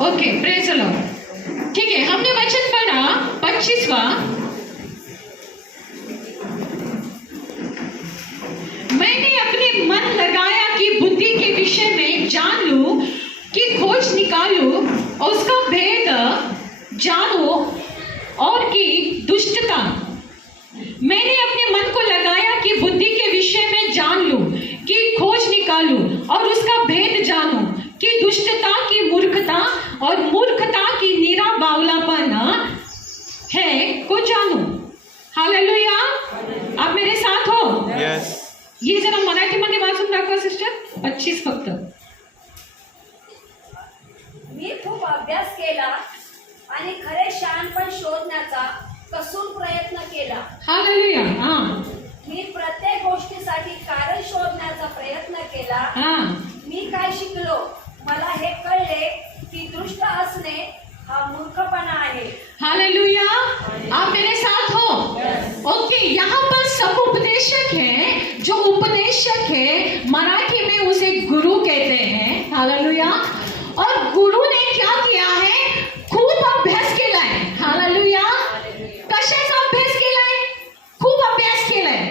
Okay, praise the Lord. ठीक है, हमने वचन पढ़ा 25वां। मैंने अपने मन लगाया कि बुद्धि के विषय में जान लूं, कि खोज निकालूं और उसका भेद जानो, और कि दुष्टता। मैंने अपने मन को लगाया कि बुद्धि के विषय में जान लूं, कि खोज निकालूं और उसका भेद जानो, कि दुष्टता की मूर्खता और मूर्खता की निरा बावलापन है को जानो। हालेलुया, आप मेरे साथ हो? Yes. ये जरा मराठीमध्ये वाचून दाखवा सिस्टर, 25 फक्त। मी खूप अभ्यास केला आणि खरे शहाणपण शोधण्याचा कसून प्रयत्न केला। हालेलुया। हां मी प्रत्येक गोष्टीसाठी कारण शोधण्याचा प्रयत्न केला। हां मी काय शिकलो, मला हे कळले की दुष्ट असणे हा मूर्खपणा आहे। हालेलुया, आप मेरे साथ हो? ओके, यहाँ पर सब उपदेशक हैं। जो उपदेशक है मराठी में उसे गुरु कहते हैं। हालेलुया। और गुरु ने क्या किया है? खूप अभ्यास केलाय। हालेलुया। कशाचा अभ्यास केलाय? खूप अभ्यास केलाय।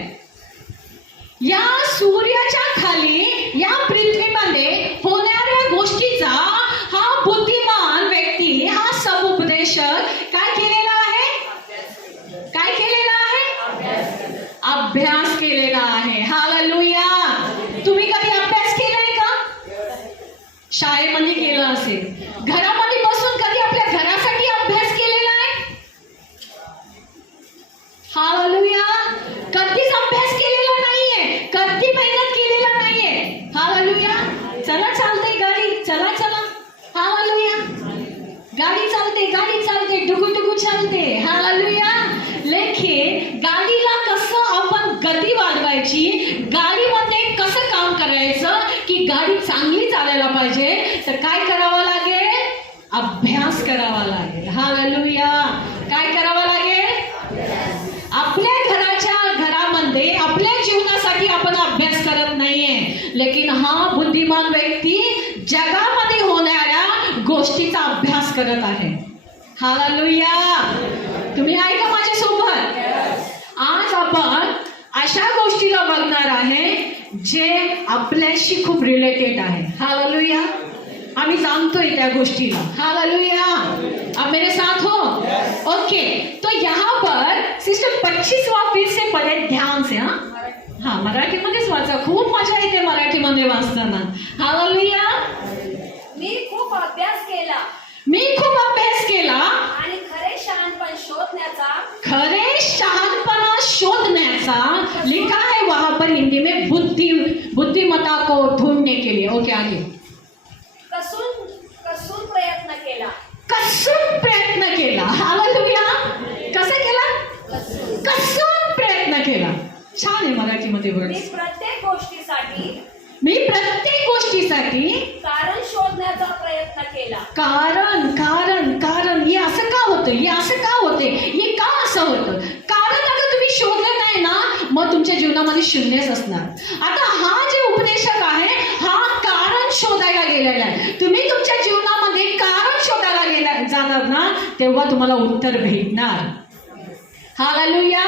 या सूर्याच्या खाली या पृथ्वीमध्ये होणाऱ्या गोष्टीचा हा बुद्धिमान व्यक्ती, हा सब उपदेशक काय केलेला आहे? काय केलेला आहे? अभ्यास केलेला आहे। हालेलुया। तुम्ही कधी अभ्यास केलाय का? शाळेमध्ये केला असेल, घरामध्ये बसून कधी आपल्या घरासाठी अभ्यास केलेला आहे? हालेलुया। कधीच अभ्यास केलेला नाहीये, कधी मेहनत केलेला नाहीये। हालेलुया। चला चालते गाडी, चला चला। हालेलुया। गाडी चालते, डुगू चालते। हालेलुया। लेकिन गाडीला कसं आपण गती वाढवायची, गाडीमध्ये कसं काम करायचं की गाडी चांगली चालायला पाहिजे, तर काय करावं लागेल? अभ्यास करावा लागेल। हालेलुया। काय करावं लागेल? आपल्या घरामध्ये आपल्या जीवनासाठी आपण अभ्यास करत नाहीये, लेकिन हा बुद्धिमान व्यक्ती जगामध्ये होणाऱ्या गोष्टीचा अभ्यास करत आहे। हालेलुया। तुम्ही आहे का माझ्यासोबत? आज आपण अशा गोष्टीला बघणार आहे जे आपल्याशी खूप रिलेटेड आहे। हालेलुया। आम्ही जाणतोय त्या गोष्टीला। हालेलुया। आप मेरे साथ हो? ओके, तो यहाँ पर सिस्टर 25वां फिर से पढ़े ध्यान से। हाँ, मराठीमध्येच वाचा, खूप मजा येते मराठीमध्ये वाचताना। हालेलुया। मी खूप अभ्यास केला आणि खरे शहाणपणा शोधण्याचा लिखा है वहां पर हिंदी में, बुद्धिमत्ता को ढूंढने के लिए। ओके, आगे। कसून प्रयत्न केला। हालेलुया। कसं केला? कसून प्रयत्न केला। छान आहे मराठीमध्ये वर्ड। मी प्रत्येक गोष्टीसाठी कारण शोधण्याचा प्रयत्न केला। कारण हे असं का होते, हे का असं होतं? कारण अगर तुम्ही शोधलं नाही ना, मग तुमच्या जीवनामध्ये शून्यच असणार। आता हा जे उपदेशक आहे, हा कारण शोधायला गेलेला आहे। तुम्ही तुमच्या जीवनामध्ये कारण शोधायला जाणार ना, तेव्हा तुम्हाला उत्तर भेटणार। हालेलुया।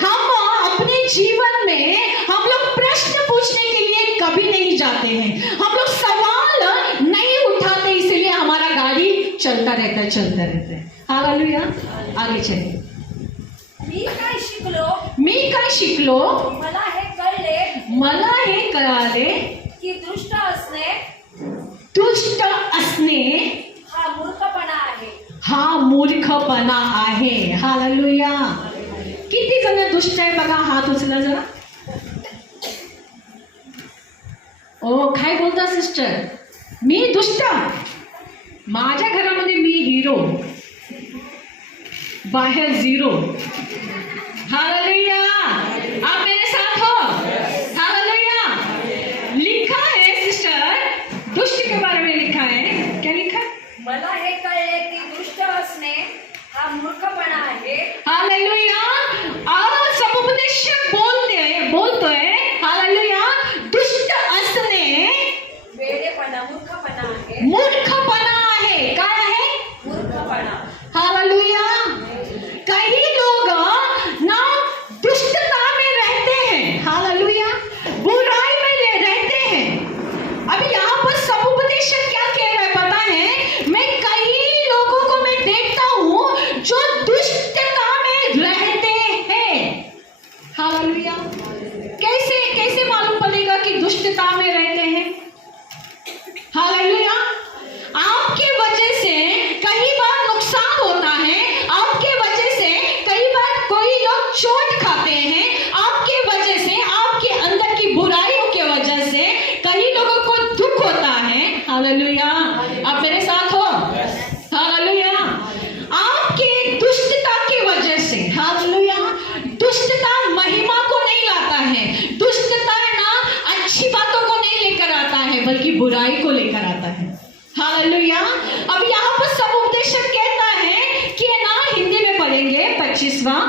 हम अपने जीवन में हम लोग प्रश्न पूछने के लिए कभी नहीं जाते हैं, हम लोग सवाल नहीं उठाते, इसलिए हमारा गाड़ी चलता रहता है। हालेलुया। आगे चलिए। मी काय शिकलो, मला हे कळाले की दुष्ट असणे हा मूर्खपणा आहे। हालेलुया। किती जण दुष्ट आहे बघा, हात उचला जरा। ओ, काय बोलता सिस्टर? मी दुष्ट? माझ्या घरामध्ये मी हिरो, बाहेर झिरो। हालेलुया। आप मेरे साथ हो? हालेलुया। लिखा है सिस्टर, दुष्ट के बारे में लिखा है। क्या लिखा? मला हे कळले की दुष्ट असणे हा मूर्खपणा आहे। हालेलुया। आज सब उपदेशक बोलतोय हालेलुया, दुष्ट असणे वेडेपणा, मूर्खपणा आहे। मूर्खपणा आहे। का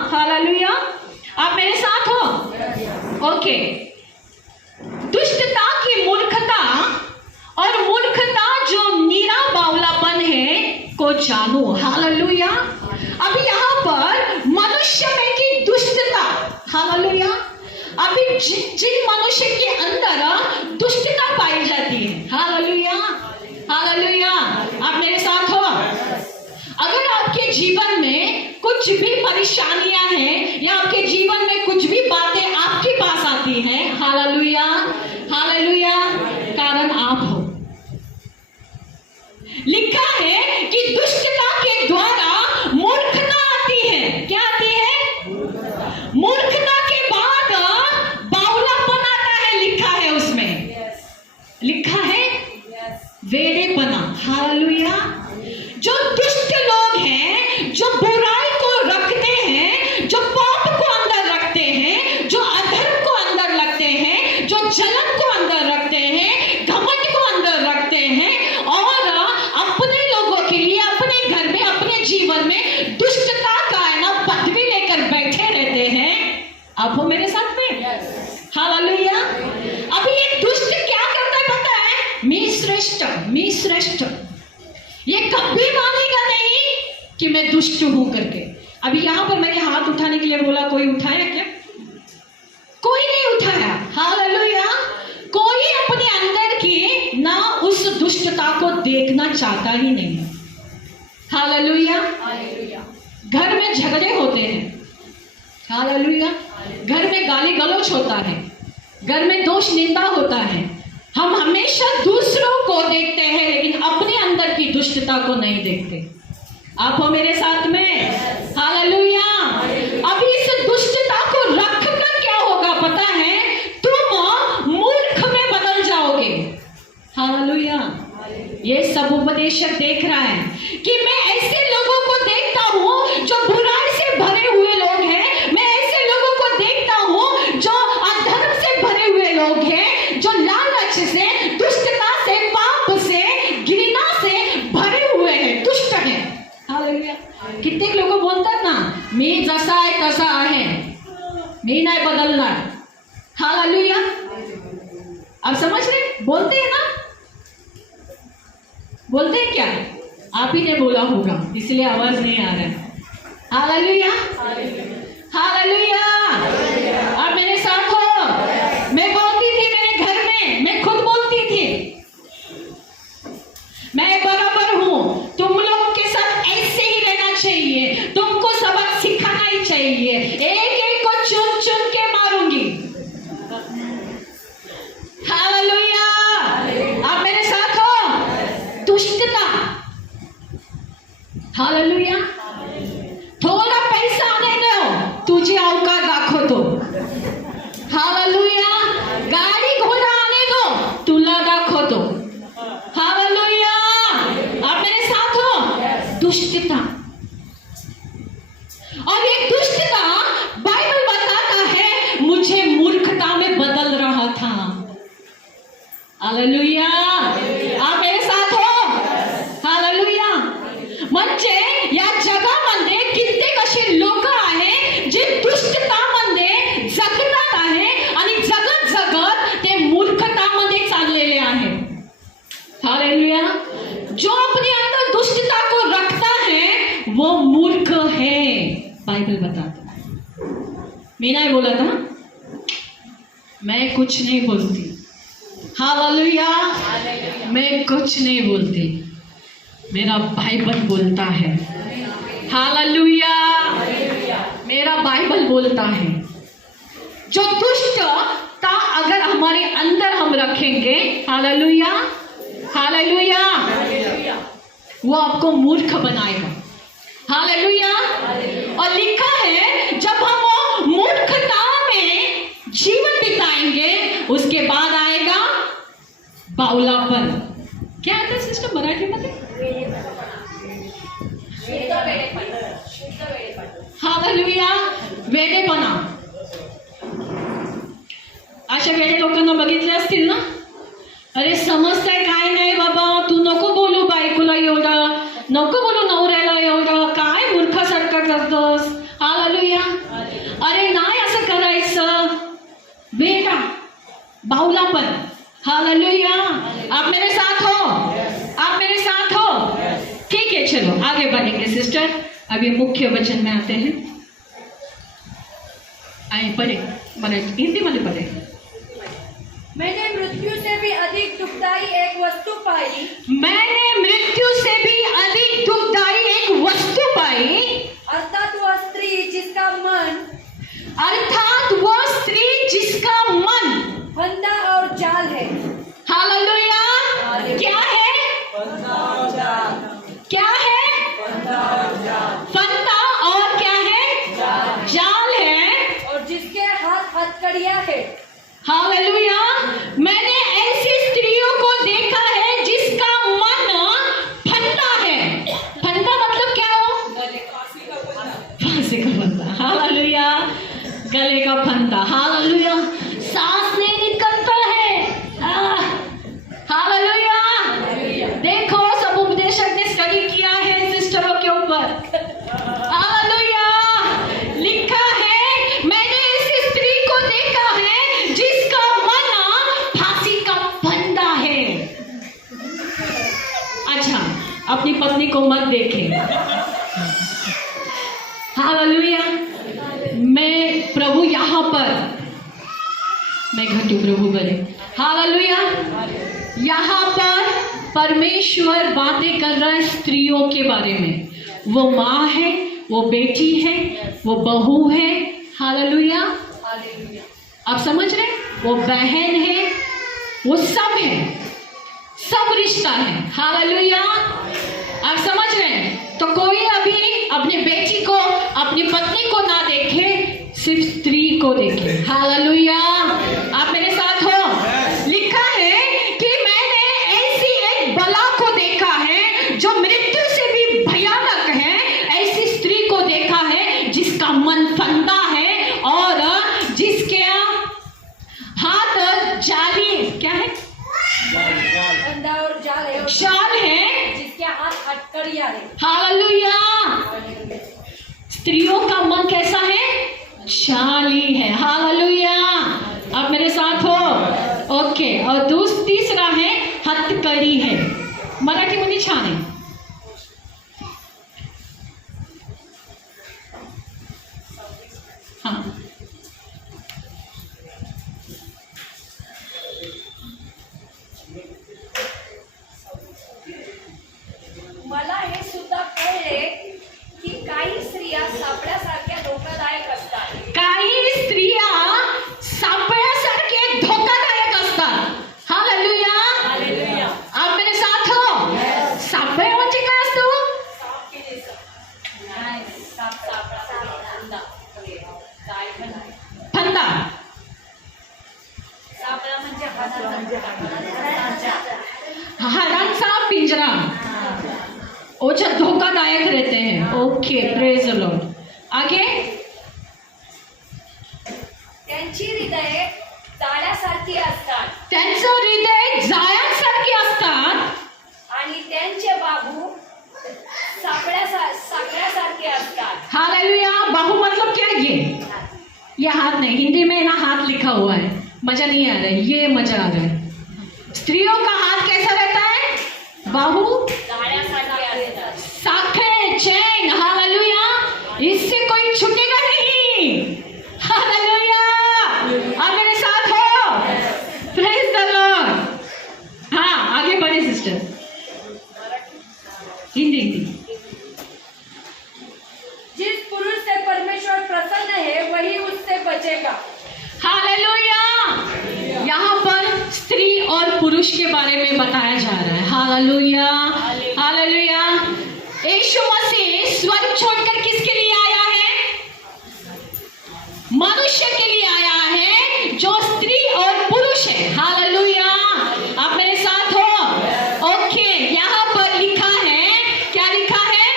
हालेलुया। आप मेरे साथ हो? ओके। दुष्टता की मूर्खता और मूर्खता जो नीरा बावलापन है को जानो। हालेलुया। अभी यहाँ पर मनुष्य में की दुष्टता, हालेलुया, अभी जिन मनुष्य के अंदर दुष्टता पाई जाती है, हालेलुया, हालेलुया। आप मेरे साथ हो? अगर आपके जीवन में कुछ भी परेशानियां हैं या आपके जीवन में कुछ भी बातें आपके पास आती हैं, हालेलुया, हालेलुया, कारण आप हो। लिखा है कि दुष्टता के द्वारा मूर्खता आती है। क्या आती है? मूर्खता के बाद बावलापन आता है। लिखा है उसमें, लिखा है वेड़ेपना। हालेलुया। जो दुष्ट लोग हैं, जो बुराई को रखते हैं, जो पाप को अंदर रखते हैं, जो अधर्म को अंदर रखते हैं, जो जलन को अंदर रखते हैं, घमंड को अंदर रखते हैं और अपने लोगों के लिए अपने घर में, अपने जीवन में दुष्टता का है ना पदवी लेकर बैठे रहते हैं। आप हो मेरे साथ में? हालेलुया। अभी एक दुष्ट क्या करता है पता है? मैं श्रेष्ठ, मैं श्रेष्ठ। ये कभी मानेगा नहीं कि मैं दुष्ट हूं करके। अभी यहां पर मैंने हाथ उठाने के लिए बोला, कोई उठाया क्या? कोई नहीं उठाया। हालेलुया। कोई अपने अंदर की ना उस दुष्टता को देखना चाहता ही नहीं। हालेलुया। घर में झगड़े होते हैं, हालेलुया, घर में गाली गलौज होता है, घर में दोष निंदा होता है। हम हमेशा दूसरों को देखते हैं लेकिन अपने अंदर की दुष्टता को नहीं देखते। आप हो मेरे साथ में? हालेलुया। अभी इस दुष्टता को रखकर क्या होगा पता है? तुम मूर्ख में बदल जाओगे। हालेलुया। ये सब उपदेशक देख रहा है कि मैं ऐसे लोगों को देखता हूं जो बुराई से भरे हुए लोग हैं। मैं ऐसे लोगों को देखता हूं जो अधर्म से भरे हुए लोग हैं, जो लालच से, दुष्टता से, पाप से, घृणा से भरे हुए हैं, दुष्ट हैं। हालेलुया। कितने लोग बोलतात ना, मी जसा आहे तसा आहे, मी नाही बदलणार। हालेलुया। आप समझ रहे? बोलते हैं ना? बोलते हैं क्या? आप ही ने बोला होगा इसलिए आवाज नहीं आ रहा है। Hallelujah, hallelujah. आप मेरे साथ हो? मैं बोलती थी मेरे घर में, मैं खुद बोलती थी, मैं बराबर हूं, तुम लोग के साथ ऐसे ही रहना चाहिए, तुमको सबक सिखाना ही चाहिए, एक एक को चुन चुन के मारूंगी। हालेलुया। आप मेरे साथ हो? दुष्टता, हालेलुया। थोड़ा पैसा आने दो, तुझे औकात दाखवतो। हालेलुया। गाडी घोडा आने दो, तुला दाखवतो। हालेलुया। आप मेरे साथ हो? दुष्टता। और ये दुष्टता बाइबल बताता है मुझे मूर्खता में बदल रहा था। हालेलुया। आप मेरे साथ हो? हालेलुया। म्हणजे या जगामध्ये कित्येक असे लोक आहेत जे दुष्टतामध्ये जगतात आहे आणि जगत जगत ते मूर्खतामध्ये चाललेले आहेत। हालेलुया। जो अपने अंदर दुष्टता को रखता है वो मूर्ख है, बाइबल बताता है। मैं नहीं बोला था, मैं कुछ नहीं बोलती। हालेलुया। मैं कुछ नहीं बोलती, मेरा बाइबल बोलता है। हालेलुया। मेरा बाइबल बोलता है जो दुष्टता अगर हमारे अंदर हम रखेंगे, हालेलुया, हालेलुया, वो आपको मूर्ख बनाएगा। हालेलुया। और लिखा है जब हम मूर्खता में जीवन बिताएंगे उसके बाद आएगा बावलापन। क्या आता है सिस्टर मराठी मध्ये? हालेलुया। वेडेपणा। अशा वेडे लोकांना बघितले असतील ना? अरे समजताय काय नाही बाबा, तू नको बोलू बायकोला एवढं, नको बोलू नवऱ्याला एवढं, काय मूर्खासारखं करतोस। हालेलुया। अरे नाही असं करायचं, बेटा बाहुलापन। हालेलुया, आप मेरे साथ हो, आप मेरे साथ हो। ठीक है, चलो आगे बढ़ेंगे सिस्टर। अभी मुख्य वचन में आते हैं। आए पढ़े, मैंने हिंदी में पढ़े। मैंने मृत्यु से भी अधिक दुखदाई एक वस्तु पाई, मैंने मृत्यु से भी अधिक दुखदाई एक वस्तु पाई, अर्थात वह स्त्री जिसका मन, अर्थात वो स्त्री जिसका मन फंदा और जाल है। हालेलुया, क्या है? क्या है? फंदा और क्या है? जाल है। और जिसके हाथ हथकड़ियां है। हालेलुया, मैंने ऐसी स्त्रियों को देखा है जिसका मन फंदा है। फंदा मतलब क्या हो? फांसी का फंदा। हालेलुया, गले का फंदा। हालेलुया, सांस नहीं निकलता है। हालेलुया, देखो सब उपदेशक ने स्टडी किया है सिस्टरों के ऊपर। हालेलुया, लिखा है मैंने ऐसी स्त्री को देखा है जिसका मन फांसी का फंदा है। अच्छा, अपनी पत्नी को मत देखें। हालेलुया, मैं प्रभु यहाँ पर, मैं घटू प्रभु करे। हालेलुया, यहाँ पर परमेश्वर बातें कर रहा है स्त्रियों के बारे में। वो माँ है, वो बेटी है, वो बहू है। हालेलुया, आप समझ रहे? वो बहन है, वो सब है, सब रिश्ता है। हालेलुया, आप समझ रहे हैं? तो कोई अभी अपनी बेटी को, अपनी पत्नी को ना देखे, सिर्फ स्त्री को देखे। हालेलुया, आप मेरे साथ हो? लिखा है कि मैंने ऐसी एक बला को देखा है जो मृत्यु से भी भयानक है। ऐसी स्त्री को देखा है जिसका मन फंदा है और जिसके हाथ जाली, क्या है? फंदा और जाल है। जाल है, जिसके हाथ हथकड़ियां है। हालेलुया, स्त्रियों का मन कैसा है? जाली है। हालेलुया, आप मेरे साथ हो? ओके, और तीसरा है हथकड़ी है। मराठी मध्ये छान आहे। हाँ, मला हे सुद्धा कळले की काही स्त्रिया सापड्यासारख्या धोकादायक असतात। काही स्त्रिया सापळ्यासारखे धोकादायक असतात। हालेलुया, आप मेरे साथ हो? सापळे म्हणजे काय असतो? फंदा। सापळा म्हणजे हाडांचा पिंजरा, वो जो धोखादायक रहते हैं। Okay, praise the Lord. आगे, त्यांची हृदये जाळ्यासारखी असतात त्यांचं हृदय जाळ्यांसारखे असतात आणि त्यांचे बाहू सापळ्यासारखे असतात। हालेलुया, बाहु मतलब क्या? ये हाथ नहीं, हिंदी में ना हाथ लिखा हुआ है, मजा नहीं आ रहा है, ये मजा आ रहा है। स्त्रियों का हाथ कैसा रहता है? बाहु जाळ्यासारखे असतात। साखे चैन। हालेलुया, इससे कोई छूटेगा नहीं। हालेलुया, आप मेरे साथ हो? Praise the Lord. हाँ, आगे बढ़े सिस्टर। हिंदी। जिस पुरुष से परमेश्वर प्रसन्न है वही उससे बचेगा। हालेलुया, यहाँ पर स्त्री और पुरुष के बारे में बताया जा रहा है। Hallelujah, hallelujah. यीशु मसीह स्वर्ग छोड़कर किसके लिए आया है? मनुष्य के लिए आया है, जो स्त्री और पुरुष है। हालेलुया, आप मेरे साथ हो? ओके, यहाँ पर लिखा है, क्या लिखा है?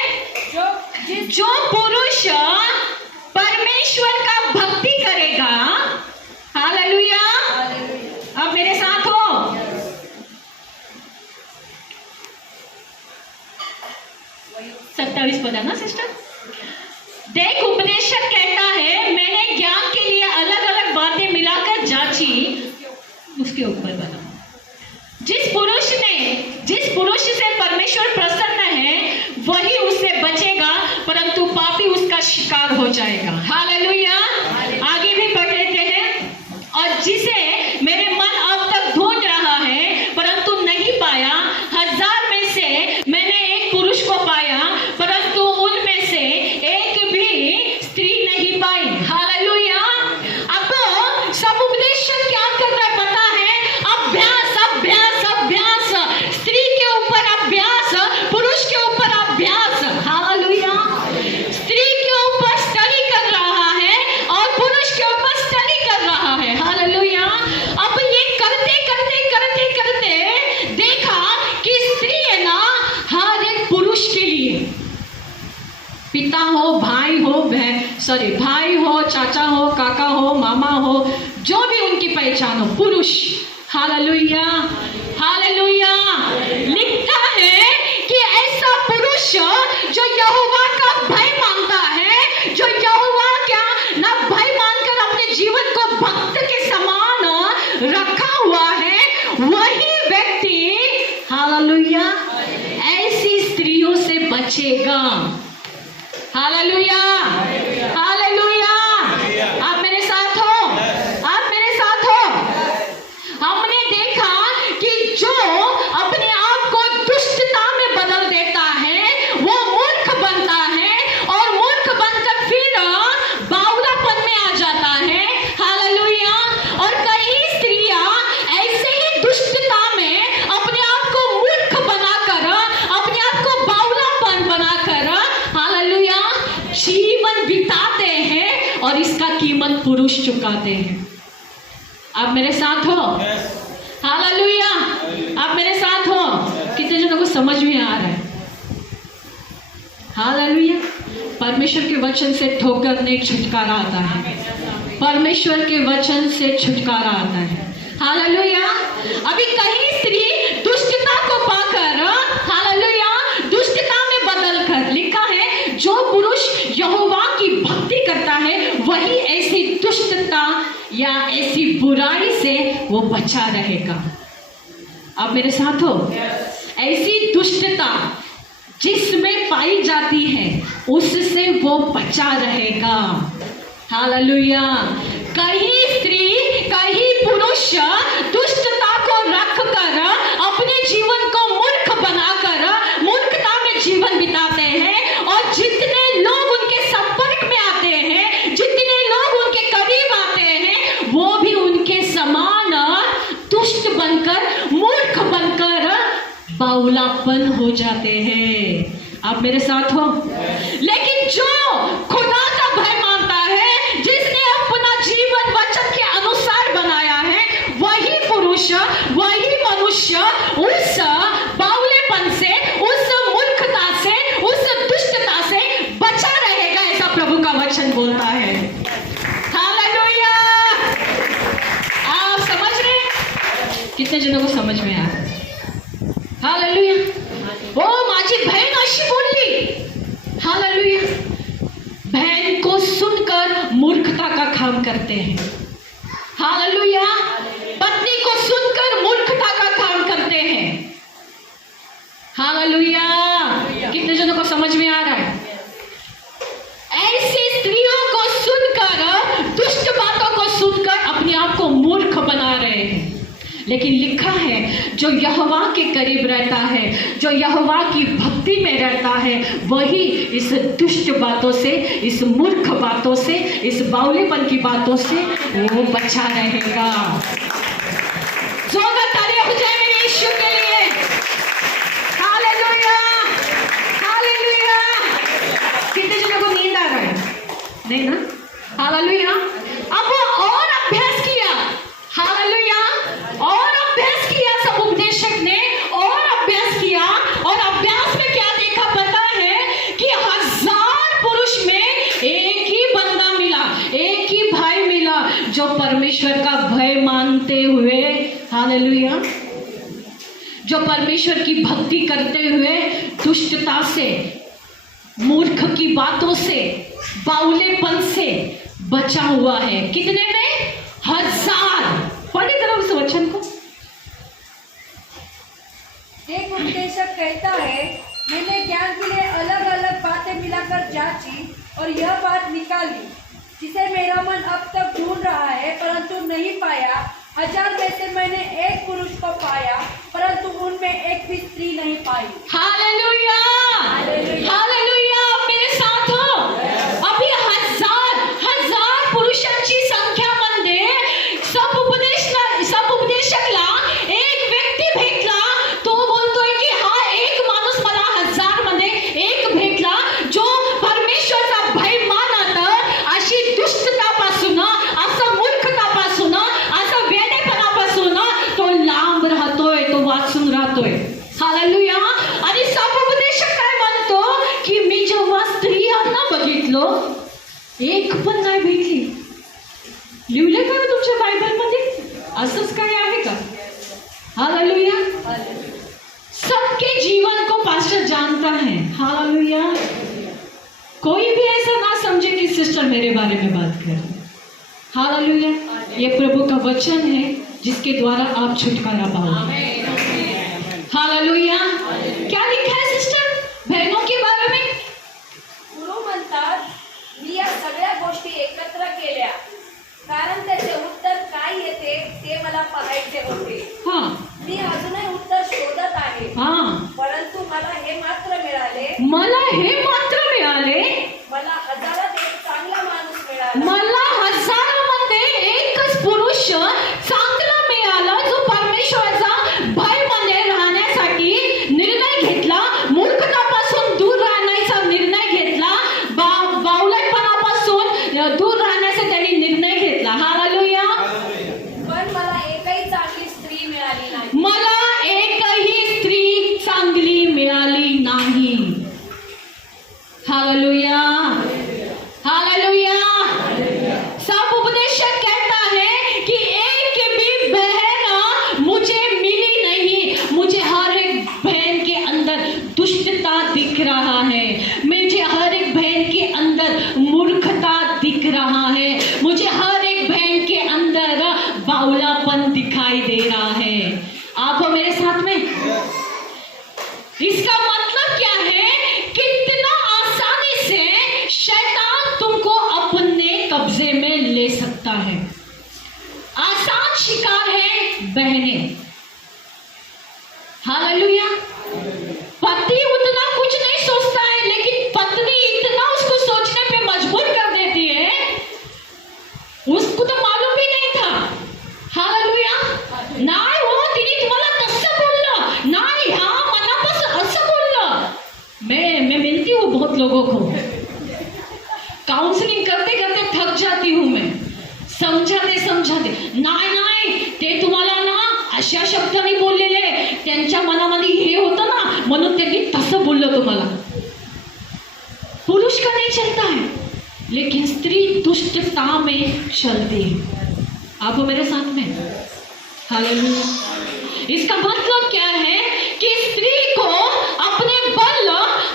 जो पुरुष परमेश्वर का भक्ति करेगा। हालेलुया, आप मेरे साथ हो? 27 पद है ना सिस्टर? देख, उपदेशक कहता है, मैंने बची उसके ऊपर बना। जिस पुरुष से परमेश्वर प्रसन्न है वही उससे बचेगा, परंतु पापी उसका शिकार हो जाएगा। हालेलुया। आगे भी पढ़ लेते हैं। और जिसे मेरे मन अब तक ढूंढ रहा है परंतु नहीं पाया, 1000 में से मैंने एक पुरुष को पाया, परंतु उनमें से एक भी स्त्री नहीं पाई। हालेलुया। अब सब उपदेशन क्या कर रहा है पता है? अभ्यास अभ्यास अभ्यास, स्त्री के ऊपर अभ्यास, पुरुष के ऊपर अभ्यास। हालेलुया। स्त्री के ऊपर स्टडी कर रहा है और पुरुष के ऊपर स्टडी कर रहा है। हालेलुया। अब ये करते करते करते करते देखा कि स्त्री है ना हर एक पुरुष के लिए, पिता हो, भाई हो, भाई हो, चाचा हो, काका हो, मामा हो, जो भी उनकी पहचान हो, पुरुष। हालेलुया। हालेलुया। लिखा है कि ऐसा पुरुष जो यहोवा का भय मानता है, जो यहोवा क्या ना भय मानकर अपने जीवन को भक्त के समान रखा हुआ है, वही व्यक्ति हालेलुया ऐसी स्त्रियों से बचेगा। हालेलुया। हालेलुया। आप मेरे साथ हो? आप मेरे साथ हो? हमने देखा कि जो अपने आप को दुष्टता में बदल देता है वो मूर्ख बनता है, और मूर्ख बनकर फिर बावलापन में आ जाता है। हालेलुया। और कई स्त्रियां ऐसे ही दुष्टता में अपने आप को मूर्ख बनाकर, अपने आप को बावलापन बनाकर हालेलुया जीवन बिताते हैं, और इसका कीमत पुरुष चुकाते हैं। आप मेरे साथ हो? हालेलुया। आप मेरे साथ हो? कितने जनों को समझ में आ रहा है? हालेलुया। परमेश्वर के वचन से ठोकर नहीं, छुटकारा आता है। परमेश्वर के वचन से छुटकारा आता है। हालेलुया। अभी कहीं स्त्री दुष्टता को पाकर हालेलुया दुष्टता में बदलकर, लिखा है जो पुरुष यहोवा की भक्ति करता है वही ऐसी दुष्टता या ऐसी बुराई से वो बचा रहेगा। आप मेरे साथ हो? ऐसी दुष्टता जिसमें पाई जाती है उससे वो बचा रहेगा। हालेलुया। कहीं स्त्री कहीं पुरुष दुष्टता को रखकर अपने जीवन को मूर्ख बनाकर मूर्खता में जीवन बिताते हैं, और जितने लोग उनके संपर्क में आते हैं, जितने लोग उनके करीब आते हैं, वो भी उनके समान दुष्ट बनकर, मूर्ख बनकर बावलापन हो जाते हैं। आप मेरे साथ हो? लेकिन जो खुदा का भय मानता है, जिसने अपना जीवन वचन के अनुसार बनाया है, वही पुरुष, वही मनुष्य उस बावलेपन से, उस मूर्खता से, उस दुष्टता से बचा रहेगा, ऐसा प्रभु का वचन बोलता है। हालेलुया। आप समझ रहे हैं? कितने जनों को समझ में आ रहा है? हालेलुया। ओ माझी बहन अशी बोलली। हालेलुया। बहन को सुनकर मूर्खता का काम करते हैं। हालेलुया। पत्नी को सुनकर मूर्खता का काम करते हैं। हालेलुया। कितने जनों को समझ में आ रहा है? ऐसी स्त्रियों को सुनकर, दुष्ट बातों को सुनकर अपने आप को मूर्ख बना रहे हैं। लेकिन लिखा है जो यहोवा के करीब रहता है, जो यहोवा की भक्ति में रहता है, वही इस दुष्ट बातों से, इस मूर्ख बातों से, इस बावलेपन की बातों से वो बचा रहेगा। जोरदार तालियां हो जाए मेरे यीशु के लिए। हालेलुया। हालेलुया। कितने जनों को नींद आ रहा है? नहीं ना? हालेलुया। अब वो और अभ्यास किया। हालेलुया। और अभ्यास किया, सब उपदेशक ने और अभ्यास किया, और अभ्यास में क्या देखा पता है कि 1000 पुरुष में एक ही बंदा मिला, एक ही भाई मिला जो परमेश्वर का भय मानते हुए, हालेलुया, जो परमेश्वर की भक्ति करते हुए दुष्टता से, मूर्ख की बातों से, बावलेपन से बचा हुआ है। कितने में? 1000। पढ़े जरा उस वचन को। एक उपदेशक कहता है, मैंने ज्ञान के लिए अलग अलग बातें मिलाकर जांची और यह बात निकाली जिसे मेरा मन अब तक ढूंढ रहा है परंतु नहीं पाया। 1000 में से मैंने एक पुरुष को पाया परंतु उनमें एक भी स्त्री नहीं पाई। Hallelujah, hallelujah. हालेलुया। मेरे साथ हो। अभी 1000 पुरुषांची संख्या मध्ये सब उपदेशकला एक व्यक्ती भेटला। तो बोलतोय की हा एक माणूस मला 1000 मध्ये एक भेटला जो परमेश्वरचा भय मानत, अशी दुष्टतापासून, असं मूर्खतापासून, असं वेडेपणापासून तो लांब राहतोय, तो वाचून राहतोय। हालेलुया। आणि सब उपदेशक काय म्हणतो की मी जेव्हा स्त्रियांना बघितलो एक पण नाही भेटली। लिहिले का तुमच्या बायबलमध्ये? असंच काय आहे का? हालेलुया। सबके जीवन को पास्टर जानता है। हालेलुया। कोई भी ऐसा ना समझे कि सिस्टर मेरे बारे में बात कर रही। हालेलुया। ये प्रभु का वचन है जिसके द्वारा आप छुटकारा पाओगे। हालेलुया। क्या लिखा है सिस्टर बहनों के बारे में? गुरु म्हणतात, मी या सगळ्या गोष्टी एकत्र केल्या कारण त्याचे उत्तर काय येते ते मला पाहायचे होते। हाँ मी अजूनही उत्तर शोधत आहे हाँ, परंतु मला हे मात्र मिळाले, मला हे मात्र मिळाले, मला 1000 एक चांगला माणूस मिळाला। मला 1000मध्ये एकच पुरुष चांगला मिळाला जो परमेश्वराचा भय मध्ये राहण्यासाठी निर्णय घेतला, मूर्खतापासून दूर राहण्याचा निर्णय घेतला, बावलटपणापासून दूर राहण्याचा त्यांनी निर्णय घेतला। हालेलुया। पण मला एकही चांगली स्त्री मिळाली नाही। मला एकही स्त्री चांगली मिळाली नाही। Hallelujah, hallelujah. सब उपदेशक कहता है कि एक भी बहन मुझे मिली नहीं। मुझे हर एक बहन के अंदर दुष्टता दिख रहा है, मुझे हर एक बहन के अंदर मूर्खता दिख रहा है, मुझे हर एक बहन के अंदर बावलापन दिखाई दे रहा है। आप हो मेरे साथ में? इसका मतलब क्या है? कितना आसानी से शैतान तुमको अपने कब्जे में ले सकता है। आसान शिकार है बहनें। हालेलुया। पति उतना कुछ नहीं सोचता है लेकिन पत्नी इतना उसको सोचने पे मजबूर कर देती है, उसको तो मालूम भी नहीं था। हालेलुया। नाही हो, तिने तुम्हाला तसं बोललं, नाही ह्या मनापासून असं बोललं। मैं मिलती हूँ बहुत लोगों को, काउंसलिंग करते करते थक जाती हूँ मैं, समजाते नाही ते तुम्हाला ना अशा शब्दांनी बोललेले, त्यांच्या मनामध्ये हे होतं ना म्हणून त्यांनी तसं बोललं तुम्हाला। पुरुष का नहीं चलता है लेकिन स्त्री दुष्टता में चलती है। आप हो मेरे साथ में? हालेलुया। इसका मतलब क्या है कि स्त्री को अपने बल,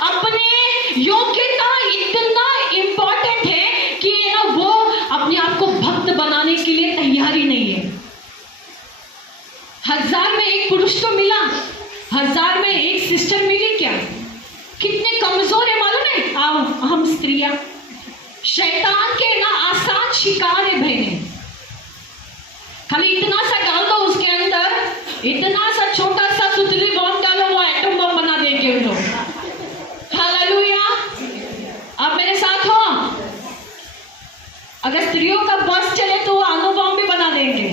अपने योग्यता इतना इम्पोर्टेंट है कि ना वो अपने आप को भक्त बनाने के लिए तैयारी नहीं है। 1000 में एक पुरुष तो मिला, 1000 में एक सिस्टर मिली क्या? कितने कमजोर है मालूम है? आओ हम स्त्रियां शैतान के ना आसान शिकार है बहने। खाली इतना सा डाल दो उसके अंदर, इतना सा छोटा सा सुतली बॉम्ब डालो, वो एटम बॉम्ब बना देंगे उन लोग। हालेलुया। आप मेरे साथ हो? अगर स्त्रियों का बस चले तो वो अणु बॉम्ब भी बना देंगे।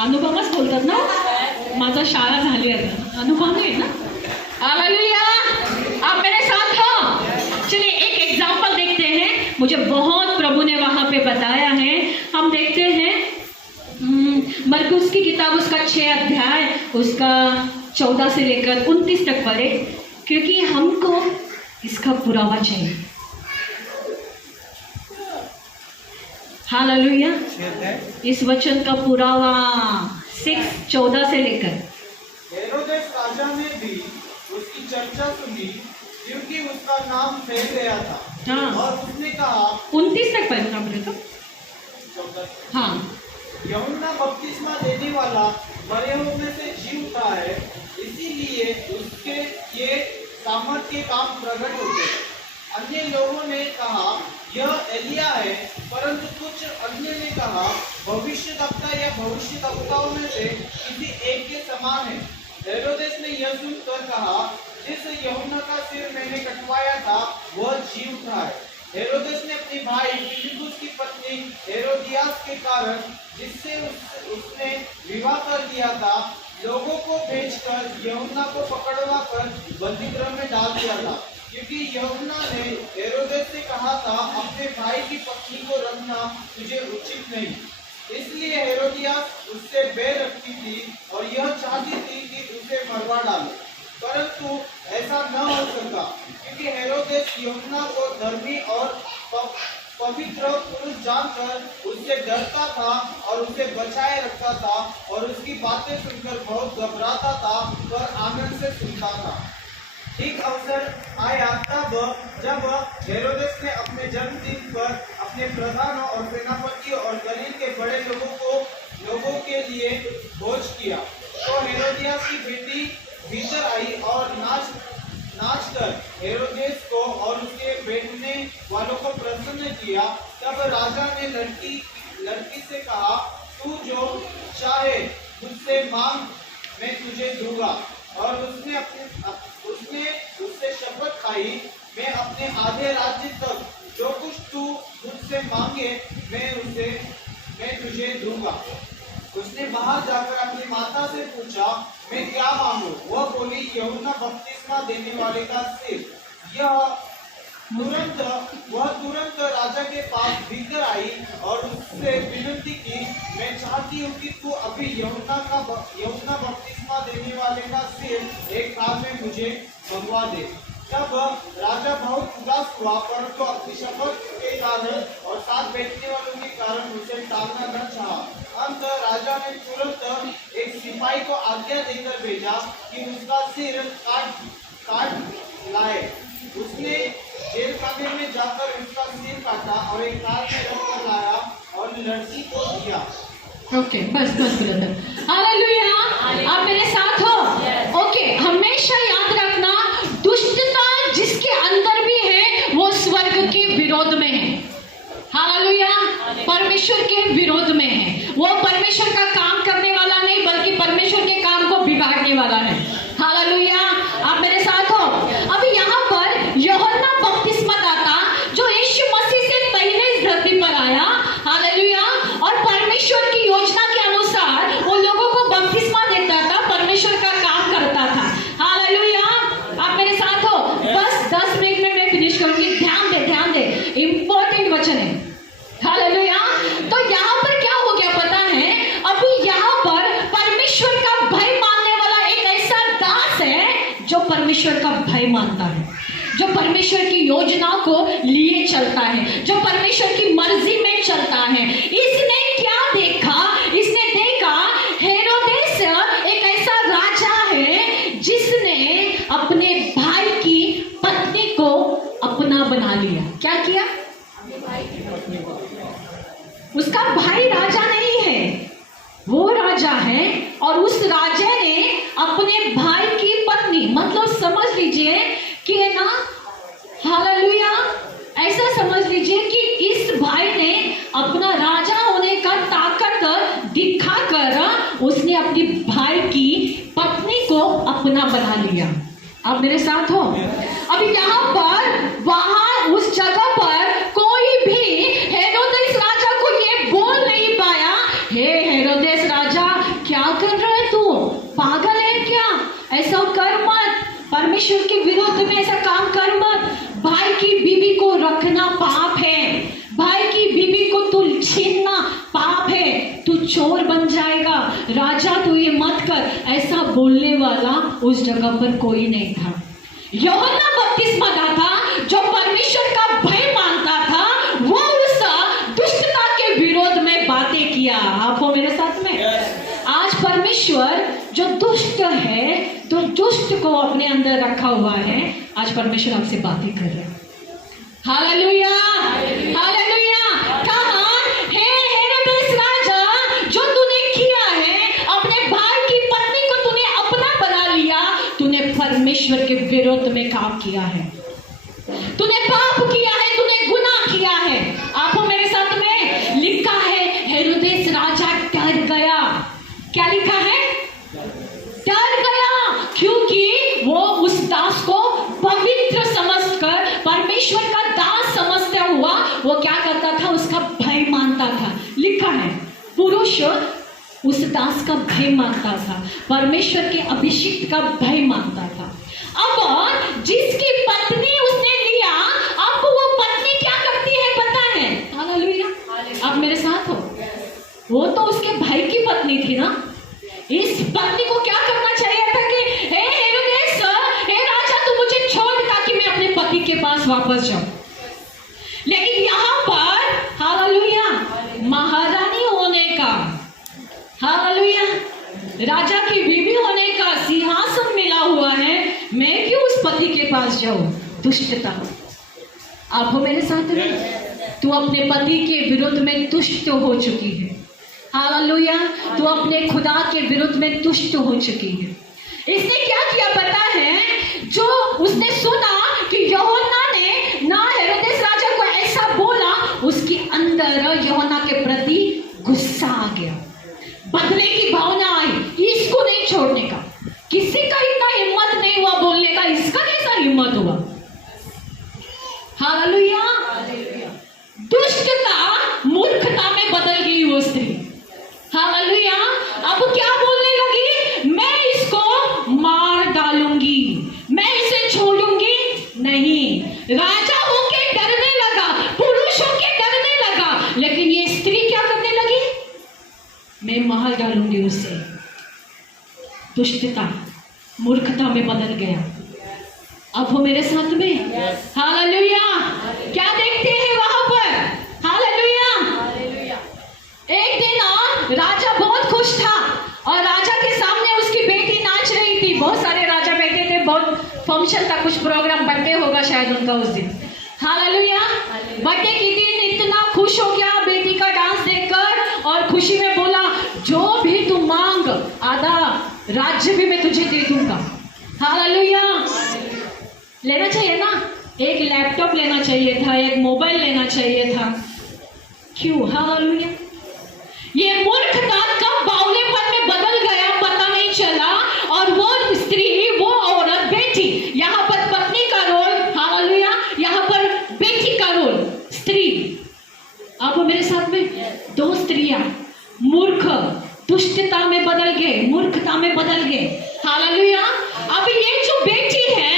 अनुभवच बोलतात ना, माझा शाळा झाली आता, अनुभव आहे ना। हालेलुया। आप मेरे साथ हो? चलिए एक एग्जाम्पल देखते हैं, मुझे बहुत प्रभु ने वहां पे बताया है। हम देखते हैं मरकुस की किताब उसका 6 अध्याय उसका 14 से लेकर 29 तक पढ़े, क्योंकि हमको इसका पुरावा चाहिए। हालेलुया। इस वचन का पुरावा 6:14 से लेकर। हेरोदेस राजा ने भी उसकी चर्चा सुनी क्योंकि उसका नाम फैल गया था। हाँ। और उसने कहा 29 तक पढ़ना बोले तो। हाँ यूहन्ना बपतिस्मा देने वाला मरियम में से जी उठा है, इसीलिए उसके ये सामर्थ्य काम प्रकट होते हैं। अन्य लोगों ने कहा यह एलिया है, परंतु कुछ अन्य ने कहा भविष्यद्वक्ता या भविष्यद्वक्ताओं में से किसी एक के समान है। हेरोदेस ने यह सुनकर कहा जिस यूहन्ना का सिर मैंने कटवाया था वह जी उठा है। हेरोदेस ने अपने भाई फिलिपुस की पत्नी हेरोदियास के कारण जिससे उसने विवाह कर दिया था, लोगों को भेजकर यूहन्ना को पकड़वा कर बंदीगृह में डाल दिया था, क्योंकि यूहन्ना ने हेरोदेस से कहा था अपने भाई की पत्नी को रखना तुझे उचित नहीं। इसलिए हेरोदियास उससे बैर रखती थी और यह चाहती थी कि उसे मरवा डाले, परंतु ऐसा न हो सका, क्योंकि हेरोदेस यूहन्ना को धर्मी और पवित्र पुरुष जानकर उससे डरता था और उसे बचाए रखता था और उसकी बातें सुनकर बहुत घबराता था पर आनंद से सुनता था। ठीक अवसर आया तब जब हेरोदेस ने अपने जन्मदिन पर अपने प्रधानों और सेनापतियों और गलील के बड़े लोगों के लिए भोज किया, तो हेरोदियास की बेटी भीतर आई और नाच कर हेरोदेस को और उसके बैठने वालों को प्रसन्न किया। तब राजा ने लड़की से कहा तू जो चाहे मुझसे मांग मैं तुझे दूंगा। और उसने उससे शपथ खाई मैं अपने आधे राज्य तक जो कुछ तू मुझसे मांगे मैं तुझे दूंगा। उसने बाहर जाकर अपनी माता से पूछा मैं क्या मांगू? वह बोली यूहन्ना बपतिस्मा देने वाले का सिर। वह तुरंत राजा के पास भीतर आई और उससे विनती की मैं चाहती हूँ कि तू अभी यूहन्ना बपतिस्मा देने वाले का सिर एक काल में मुझे मंगवा दे। तब राजा बहुत उदास हुआ, परंतु अपनी शपथ के कारण और साथ बैठने वालों के कारण उसे टालना न चाहा। अंत राजा ने तुरंत एक सिपाही को आज्ञा देकर भेजा कि उसका सिर काट लाए। उसने जेल खाने में जाकर उसका सिर काटा और एक कार में रख कर लाया और लड़की को दिया। ओके बस ब्रदर, हालेलुया। आप मेरे साथ हो? ओके, हमेशा याद रखना दुष्टता जिसके अंदर भी है वो स्वर्ग के विरोध में है। हालेलुया, परमेश्वर के विरोध में है। वो परमेश्वर का काम करने वाला नहीं बल्कि परमेश्वर के काम को बिगाड़ने वाला है। हालेलुया, आप मेरे साथ हो? अभी यहाँ पर यूहन्ना बपतिस्मादाता जो यीशु मसीह से पहले इस धरती पर आया, हालेलुया, और परमेश्वर की योजना के अनुसार वो लोगों को बपतिस्मा देता था, परमेश्वर का काम करता था। हालेलुया, आप मेरे साथ हो? बस 10 मिनट में मैं फिनिश करूंगी। ध्यान दे, इंपॉर्टेंट वचन है। हालेलुया। तो यहाँ पर क्या हो गया पता है? अभी यहाँ पर परमेश्वर का भय मानने वाला एक ऐसा दास है जो परमेश्वर का भय मानता है, जो परमेश्वर की योजना को लिए चलता है, जो परमेश्वर की मर्जी में चलता है। इसने क्या देखा? इसने देखा हेरोदेस एक ऐसा राजा है जिसने अपने भाई की पत्नी को अपना बना लिया। क्या किया? उसका भाई राजा नहीं है, वो राजा है, और उस राजा ने अपने भाई की पत्नी, मतलब समझ लीजिए कि है ना, हालेलुया, ऐसा समझ लीजिए कि इस भाई ने अपना राजा होने का ताकत दिखाकर उसने अपनी भाई की पत्नी को अपना बना लिया। आप मेरे साथ हो? अभी यहाँ पर वहां उस जगह पर कोई भी हेरोदेस राजा को ये बोल नहीं पाया, हे हेरोदेस राजा क्या कर रहा है तू? पागल है क्या? ऐसा कर मत, परमेश्वर के विरोध में ऐसा काम कर मत। भाई की बीवी को रखना पाप है, भाई की बीवी को तू छीनना पाप है, तू चोर बन जाएगा। राजा तू ये मत कर। ऐसा बोलने वाला उस जगह पर कोई नहीं था। यूहन्ना बपतिस्मादाता जो परमेश्वर का भय मानता था, वो उस दुष्टता के विरोध में बातें किया। आप हो मेरे साथ में? आज परमेश्वर जो दुष्ट है तो दुष्ट को अपने अंदर रखा हुआ है। आज परमेश्वर आपसे बातें कर रहे हैं। Hallelujah, hallelujah. कहा हे हेरोदेस राजा, जो तूने किया है, अपने भाई की पत्नी को तूने अपना बना लिया, तूने परमेश्वर के विरोध में काम किया है, तूने पाप किया है, तूने गुनाह किया है। आपको मेरे साथ में लिखा है हेरोदेस राजा डर गया। क्या लिखा है? डर गया, क्योंकि वो उस दास को पवित्र समझकर, परमेश्वर का दास समझता हुआ वो क्या करता था? उसका भय मानता था। लिखा है पुरुष उस दास का भय मानता था, परमेश्वर के अभिषिक्त का भय मानता था। अब जिसकी पत्नी उसने लिया, आपको वो पत्नी क्या करती है पता है? हालेलुया। आप मेरे साथ हो? वो तो उसके भाई की पत्नी थी ना। इस पत्नी को क्या करना चाहिए था कि हे हेरोदेस, हे राजा, तू मुझे छोड़ ताकि मैं अपने पति के पास वापस जाऊं। लेकिन यहाँ पर हालेलुया, महारानी होने का, हालेलुया, राजा की बीवी होने का सिंहासन मिला हुआ है, मैं क्यों उस पति के पास जाऊं? दुष्टता। आप हो मेरे साथ में? तू अपने पति के विरुद्ध में तुष्ट हो चुकी है। हालेलुया, तू अपने खुदा के विरुद्ध में तुष्ट हो चुकी है। इसने क्या किया पता है? जो उसने सुना कि यूहन्ना ने ना हेरोदेस राजा को ऐसा बोला, उसके अंदर यूहन्ना के प्रति गुस्सा आ गया, बदले की भावना आई, इसको नहीं छोड़ने का। किसी का इतना हिम्मत नहीं हुआ बोलने का, इसका कैसा हिम्मत हुआ? हालेलुया। दुष्टता मूर्खता में बदल गई वो स्त्री। हालेलुया। अब क्या बोलने लगी? मैं इसको मार डालूंगी, मैं इसे छोड़ूंगी नहीं। राजा होके डरने लगा, पुरुष होके डरने लगा, लेकिन ये स्त्री क्या करने लगी? मैं मार डालूंगी उसे। दुष्टता मूर्खता में बदल गया। अब हो मेरे साथ में? हालेलुया। क्या देखते हैं वहां पर? हालेलुया। एक दिन राजा बहुत खुश था और राजा के सामने उसकी बेटी नाच रही थी। बहुत सारे राजा बैठे थे, बहुत फंक्शन था, कुछ प्रोग्राम, बर्थडे होगा शायद उनका उस दिन। हालेलुया। बर्थडे के दिन इतना खुश हो गया बेटी का डांस देखकर और खुशी में बोला, जो भी तू मांग, आधा राज्य भी मैं तुझे दे दूंगा। हालेलुया। लेना चाहिए ना? एक लैपटॉप लेना चाहिए था, एक मोबाइल लेना चाहिए था। क्यों? हालेलुया। ये मूर्खता कब बावलेपन में बदल गया पता नहीं चला, और वो स्त्री, वो औरत, बेटी, यहाँ पर पत्नी का रोल, हालेलुया, यहाँ पर बेटी का रोल, स्त्री। आप मेरे साथ में? दो स्त्रियां मूर्ख, दुष्टता में बदल गए, मूर्खता में बदल गए। हालेलुया। अब ये जो बेटी है,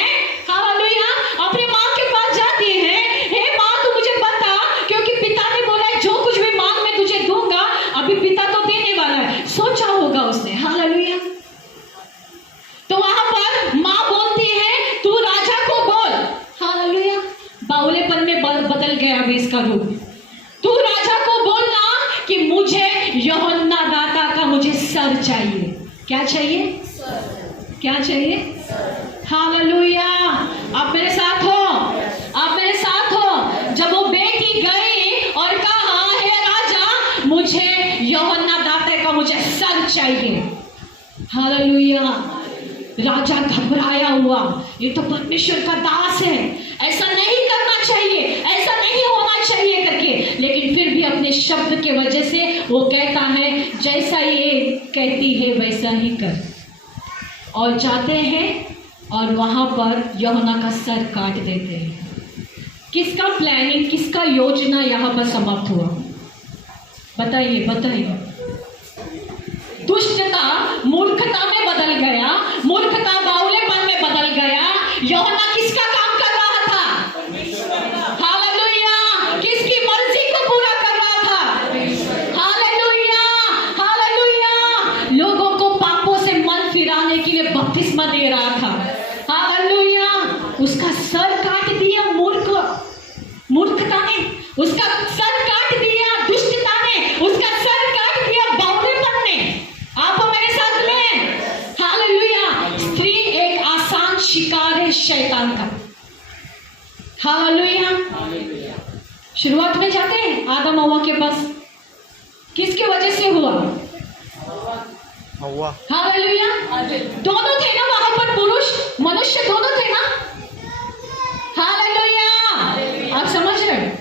हालेलुया, अपने माँ के पास जाती है, हे माँ तू मुझे बता, क्योंकि पिता ने बोला है जो कुछ भी मांग मैं तुझे दूंगा। अभी पिता तो देने वाला है, सोचा होगा उसने। हालेलुया। तो वहां पर माँ बोलती है तू राजा को बोल। हालेलुया। बावलेपन में बदल गया अभी इसका रूप। तू राजा को बोलना कि मुझे यूहन्ना दाता का मुझे सर चाहिए। क्या चाहिए? क्या चाहिए? हालेलुया। आप मेरे साथ हो? आप मेरे साथ हो? जब वो बेटी गई और कहा हे राजा, मुझे यूहन्ना दाता का मुझे सर चाहिए। हालेलुया। राजा घबराया हुआ, ये तो परमेश्वर का दास है, ऐसा नहीं करना चाहिए, ऐसा नहीं होना चाहिए करके, लेकिन फिर भी अपने शब्द के वजह से वो कहता है जैसा ये कहती है वैसा ही कर। और जाते हैं और वहां पर यूहन्ना का सर काट देते हैं। किसका प्लानिंग, किसका योजना यहाँ पर समाप्त हुआ? बताइए, बताइए। दुष्टता मूर्खता में बदल गया, मूर्खता बावलेपन में बदल गया। यूहन्ना किसका काम कर रहा था? हालेलुया। किसकी मर्जी को पूरा कर रहा था? Hallelujah, hallelujah. लोगों को पापों से मन फिराने के लिए बपतिस्मा दे रहा था। हालेलुया। उसका सर काट दिया मूर्खता ने, उसका सर काट दिया दुष्टता ने, उसका सर काट दिया बावलेपन ने। आप मेरे साथ में? हालेलुया। स्त्री शैतान था। हालेलुया। शुरुआत में जाते हैं आदम हव्वा के पास, किसके वजह से हुआ? हव्वा। हालेलुया। दोनों थे ना वहां पर, पुरुष मनुष्य दोनों थे ना। हालेलुया। आप समझ रहे हैं?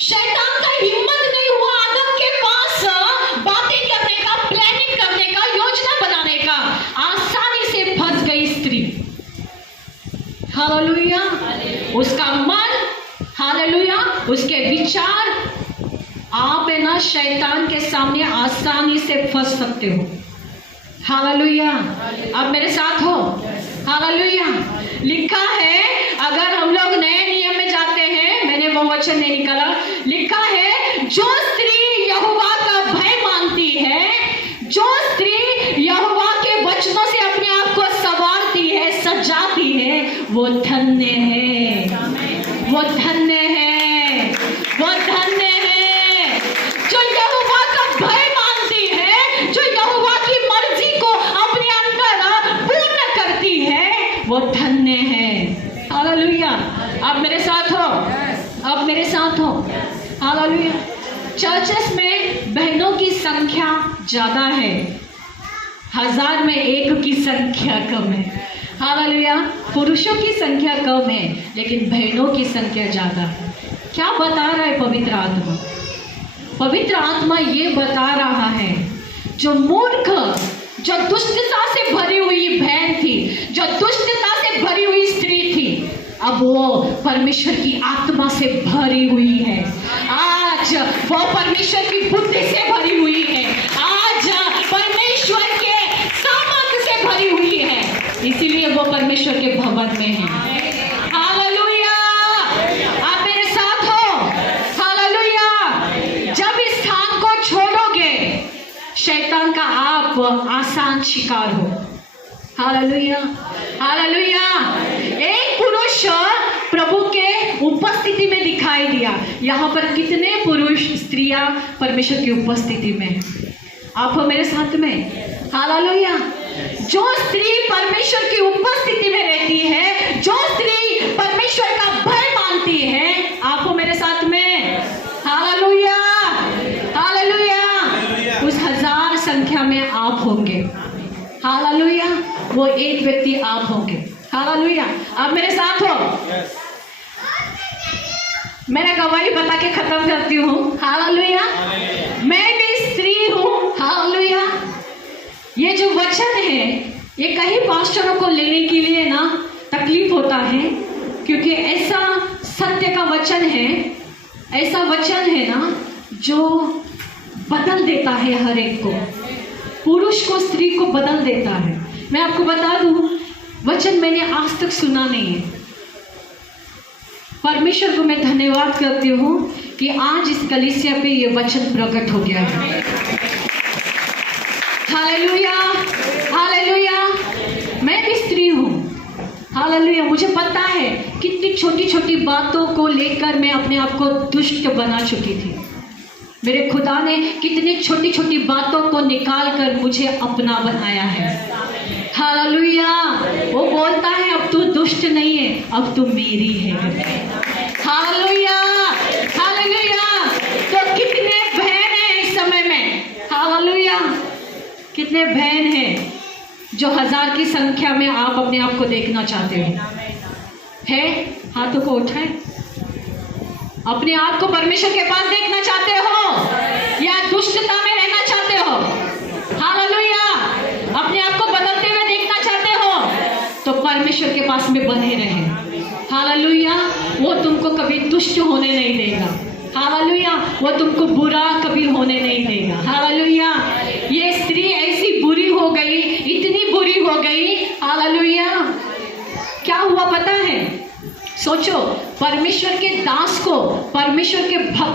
शैतान का हिम्मत नहीं हुआ आदम के पास बातें करने का, प्लानिंग करने का, योजना बनाने का। आसानी से फंस गई स्त्री। हालेलुया। उसका मन, हालेलुया, उसके विचार, आप है ना शैतान के सामने आसानी से फंस सकते हो। हालेलुया। आप मेरे साथ हो? हालेलुया। लिखा है, अगर हम लोग नए नियम में जाते हैं, मैंने वो वचन नहीं निकाला, लिखा है जो स्त्री यहोवा का भय मानती है, जो स्त्री यहोवा के वचनों से अपने आप को संवारती है, सजाती है, वो धन्य है, वो धन्य है, वो धन्य है। जो यहोवा का भय मानती है, जो यहोवा की मर्जी को अपने अंदर पूर्ण करती है, वो धन्य है। हालेलुया। आप मेरे साथ हो? आप मेरे साथ हो? हालेलुया। चर्चेस में बहनों की संख्या ज्यादा है, 1000 में 1 की संख्या कम है। हालेलुया। पुरुषों की संख्या कम है, लेकिन बहनों की संख्या ज्यादा है। क्या बता रहा है पवित्र आत्मा? पवित्र आत्मा ये बता रहा है, जो मूर्ख, जो दुष्टता से भरी हुई बहन थी, जो दुष्टता से भरी हुई स्त्री थी, अब वो परमेश्वर की आत्मा से भरी हुई है। आज वो परमेश्वर की बुद्धि से भरी हुई है, आज परमेश्वर के सामर्थ से भरी हुई है, इसीलिए वो परमेश्वर के भवन में है। हालेलुया। आप मेरे साथ हो? हालेलुया। जब इस स्थान को छोड़ोगे, शैतान का आप आसान शिकार हो। हालेलुया। हालेलुया। एक पुरुष प्रभु के उपस्थिति में दिखाई दिया। यहाँ पर कितने पुरुष स्त्रियां परमेश्वर की उपस्थिति में? आप हो मेरे साथ में? हालेलुया। जो स्त्री परमेश्वर की उपस्थिति में रहती है, जो स्त्री परमेश्वर का भय मानती है, आप हो मेरे साथ में? हालेलुया। हालेलुया। उस 1000 संख्या में आप होंगे। हालेलुया। वो एक व्यक्ति आप होंगे। हालेलुया। आप मेरे साथ हो? मेरा गवाही बता के खत्म करती हूँ। हालेलुया। मैं भी स्त्री हूँ। हालेलुया। ये जो वचन है, ये कई पास्टरों को लेने के लिए ना तकलीफ होता है, क्योंकि ऐसा सत्य का वचन है, ऐसा वचन है ना जो बदल देता है हर एक को, पुरुष को, स्त्री को बदल देता है। मैं आपको बता दूं, वचन मैंने आज तक सुना नहीं है। परमेश्वर को मैं धन्यवाद करती हूँ कि आज इस कलीसिया पे ये वचन प्रकट हो गया है। हालेलुया। हालेलुया। मैं भी स्त्री हूँ। हालेलुया। मुझे पता है कितनी छोटी छोटी बातों को लेकर मैं अपने आप को दुष्ट बना चुकी थी। मेरे खुदा ने कितनी छोटी छोटी बातों को निकाल कर मुझे अपना बनाया है। हालेलुया। वो बोलता है अब तू दुष्ट नहीं है, अब तू मेरी है। हालेलुया। हालेलुया। तो कितने बहन हैं इस समय में? हालेलुया। कितने बहन हैं जो 1000 की संख्या में आप अपने आप को देखना चाहते हो? है? हाथों को उठाएं। अपने आप को परमेश्वर के पास देखना चाहते हो या दुष्टता में रहना चाहते हो? हालेलुया। अपने आप को बदलते हुए देखना चाहते हो तो परमेश्वर के पास में बने रहे। हालेलुया। वो तुमको कभी दुष्ट होने नहीं देगा। हालेलुया। वो तुमको बुरा कभी होने नहीं देगा। हालेलुया। ये स्त्री ऐसी बुरी हो गई, इतनी बुरी हो गई। हालेलुया। क्या हुआ पता है? सोचो, परमेश्वर के दास को, परमेश्वर के भक्त